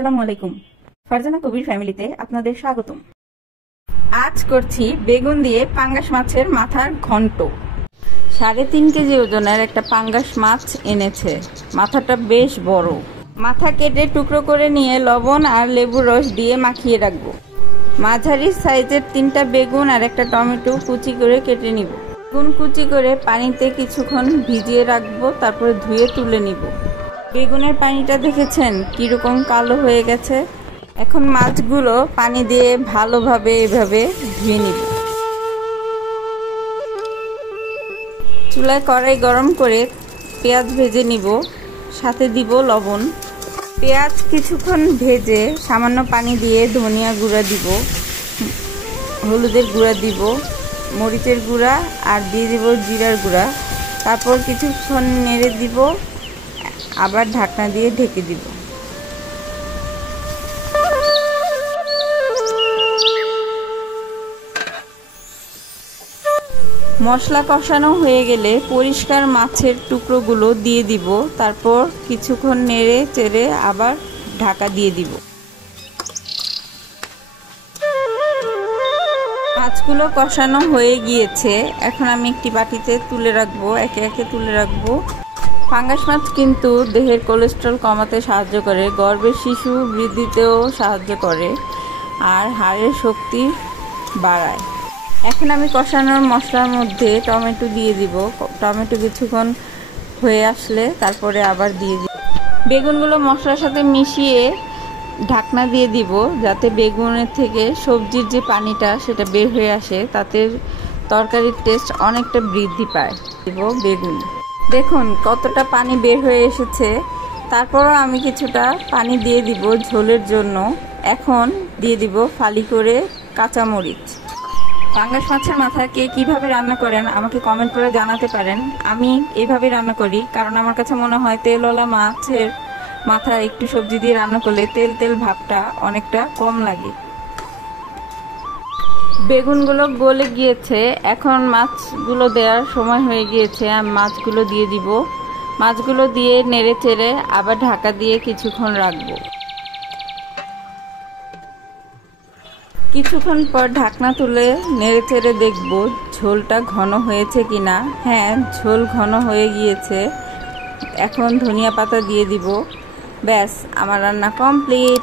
আসসালামু আলাইকুম। ফারজানা কবির ফ্যামিলিতে আপনাদের স্বাগতম। আজ করছি বেগুন দিয়ে পাঙ্গাস মাছের মাথার ঘন্ট। 3.5 কেজি ওজনের একটা পাঙ্গাস মাছ এনেছে। মাথাটা বেশ বড়। মাথা কেটে টুকরো করে নিয়ে লবণ আর লেবুর রস দিয়ে মাখিয়ে রাখবো। মাঝারি সাইজের 3টা বেগুন আর একটা টমেটো কুচি করে কেটে নিব। বেগুন কুচি করে পানিতে কিছুক্ষণ ভিজিয়ে রাখবো, তারপরে ধুয়ে তুলে নিব। বেগুনের পানিটা দেখেছেন কিরকম কালো হয়ে গেছে। এখন মাছগুলো পানি দিয়ে ভালোভাবে এভাবে ধুয়ে নিব। চুলায় কড়াই গরম করে পেঁয়াজ ভেজে নিব, সাথে দিব লবণ। পেঁয়াজ কিছুক্ষণ ভেজে সামান্য পানি দিয়ে ধনিয়া গুঁড়া দিব, হলুদের গুঁড়া দিব, মরিচের গুঁড়া আর দিয়ে দিব জিরার গুঁড়া। তারপর কিছুক্ষণ নেড়ে দিব, আবার ঢাকনা দিয়ে ঢেকে দিব। মশলা কষানো হয়ে গেলে পরিষ্কার মাছের টুকরোগুলো দিয়ে দিব। তারপর কিছুক্ষণ নেড়ে চেড়ে আবার ঢাকা দিয়ে দিব। মাছগুলো কষানো হয়ে গিয়েছে। এখন আমি একটি বাটিতে তুলে রাখবো, একে একে তুলে রাখবো। পাঙ্গাস মাছ কিন্তু দেহের কোলেস্ট্রল কমাতে সাহায্য করে, গর্ভের শিশু বৃদ্ধিতেও সাহায্য করে আর হাড়ের শক্তি বাড়ায়। এখন আমি কষানোর মশলার মধ্যে টমেটো দিয়ে দিব। টমেটো কিছুক্ষণ হয়ে আসলে তারপরে আবার দিয়ে দিব। বেগুনগুলো মশলার সাথে মিশিয়ে ঢাকনা দিয়ে দিব, যাতে বেগুনের থেকে সবজির যে পানিটা সেটা বের হয়ে আসে, তাতে তরকারির টেস্ট অনেকটা বৃদ্ধি পায়। দিব বেগুন, দেখুন কতটা পানি বের হয়ে এসেছে। তারপরও আমি কিছুটা পানি দিয়ে দিব ঝোলের জন্য। এখন দিয়ে দিব ফালি করে কাঁচামরিচ। পাঙ্গাস মাছের মাথাকে কিভাবে রান্না করেন আমাকে কমেন্ট করে জানাতে পারেন। আমি এইভাবে রান্না করি, কারণ আমার কাছে মনে হয় তেলওয়ালা মাছের মাথা একটু সবজি দিয়ে রান্না করলে তেল তেল ভাবটা অনেকটা কম লাগে। বেগুনগুলো গলে গিয়েছে, এখন মাছগুলো দেওয়ার সময় হয়ে গিয়েছে। আমি মাছগুলো দিয়ে দিব। মাছগুলো দিয়ে নেড়ে চেড়ে আবার ঢাকা দিয়ে কিছুক্ষণ রাখবো। কিছুক্ষণ পর ঢাকনা তুলে নেড়ে চেড়ে দেখব ঝোলটা ঘন হয়েছে কিনা। হ্যাঁ, ঝোল ঘন হয়ে গিয়েছে। এখন ধনিয়া পাতা দিয়ে দিব। ব্যাস, আমার রান্না কমপ্লিট।